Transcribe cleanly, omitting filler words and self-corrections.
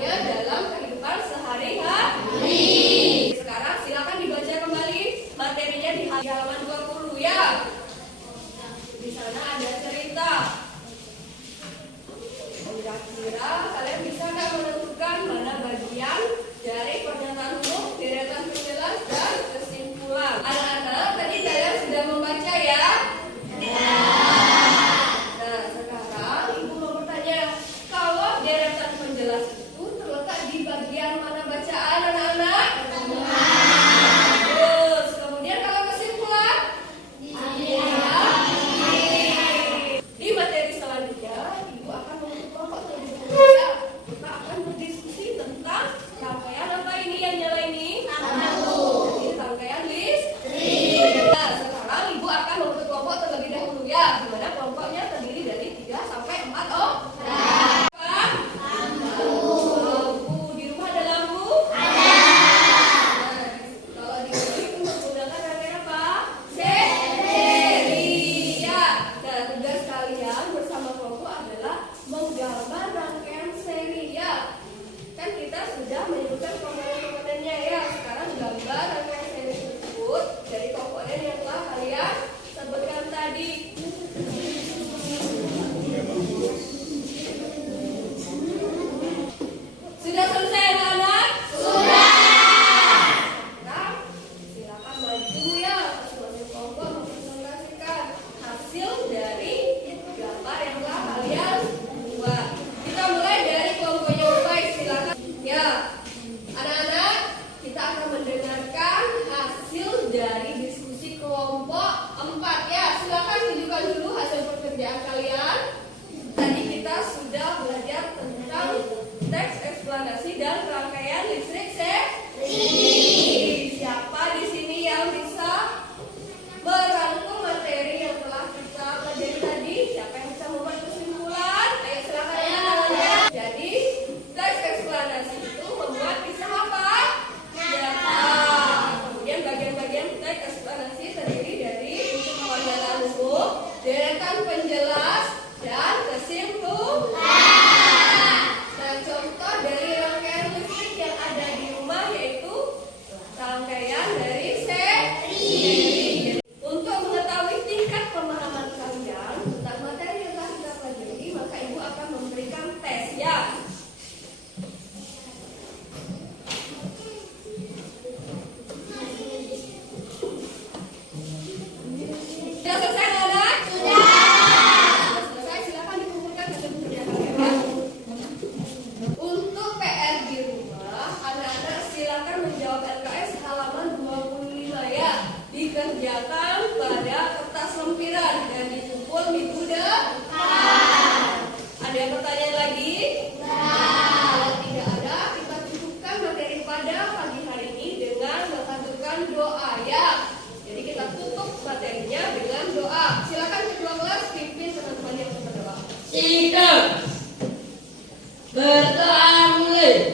kegunaannya dalam kehidupan sehari-hari. Sekarang silakan dibaca kembali materinya di halaman 20 ya. Di sana ada cerita. Kira-kira kalian bisa nggak menentukan mana bagian dari pernyataan umum, deretan penjelas, dan kesimpulan? Anak-anak, tadi kalian sudah membaca ya? Nah, sekarang ibu mau bertanya, kalau deretan penjelas itu terletak di bagian mana bacaan anak-anak? Terus, kemudian kalau kesimpulan? Di materi selanjutnya, ibu akan membentuk kelompok terlebih dahulu ya. Kita akan berdiskusi tentang rangkaian apa ini yang nyala ini? Jadi rangkaian listrik. Nah, sekarang ibu akan membentuk kelompok terlebih dahulu ya. Di mana kelompoknya terdiri dari 3 sampai 4 orang. Lampu. Di rumah ada lampu? Nah, kalau di rumah itu menggunakan rangkaian apa? Seri. Ya. Nah, tugas kalian bersama kelompok adalah menggambar rangkaian seri ya. Kan kita sudah menyebutkan komponen-komponennya ya. Sekarang gambar rangkaian seri tersebut dari komponen yang telah kalian sebutkan tadi. Sudah selesai anak-anak? Nah, silakan maju ya. Masing-masing kelompok mempresentasikan hasil dari gambar yang telah kalian buat. Kita mulai dari kelompok yang baik. Silakan. Ya, anak-anak, kita akan mendengarkan hasil dari diskusi kelompok 4 ya. Silakan tunjukkan dulu hasil pekerjaan kalian. Tadi kita sudah belajar tentang teks eksplanasi dan rangkaian listrik seri. Siapa di sini yang bisa merangkum materi yang telah kita pelajari tadi? Siapa yang bisa membuat kesimpulan? Ayo silakan angkat tangannya. Jadi teks eksplanasi itu membuat kisah apa? Nyata. Kemudian bagian-bagian teks eksplanasi terdiri dari pernyataan umum, deretan penjelas, dan kesimpulan. Nah, contoh dari rangkaian listrik yang ada di rumah yaitu rangkaian dari seri. Untuk mengetahui tingkat pemahaman kalian tentang materi yang telah kita pelajari, maka ibu akan memberikan tes ya. Sudah selesai anak? Sudah selesai, silakan dikumpulkan hasil pekerjaan kalian ya. Untuk PR di rumah, anak-anak silakan menjawab LKS halaman 25 ya. Dikerjakan pada kertas lempiran dan dikumpul minggu depan. Ada yang bertanya lagi? Kalau tidak ada, kita cukupkan materi pada pagi hari ini dengan mengaturkan doa ya. Jadi kita tutup materinya dengan doa. Silakan ketua kelas pimpin teman-teman yang berdoa. Sikap berdoa mulai.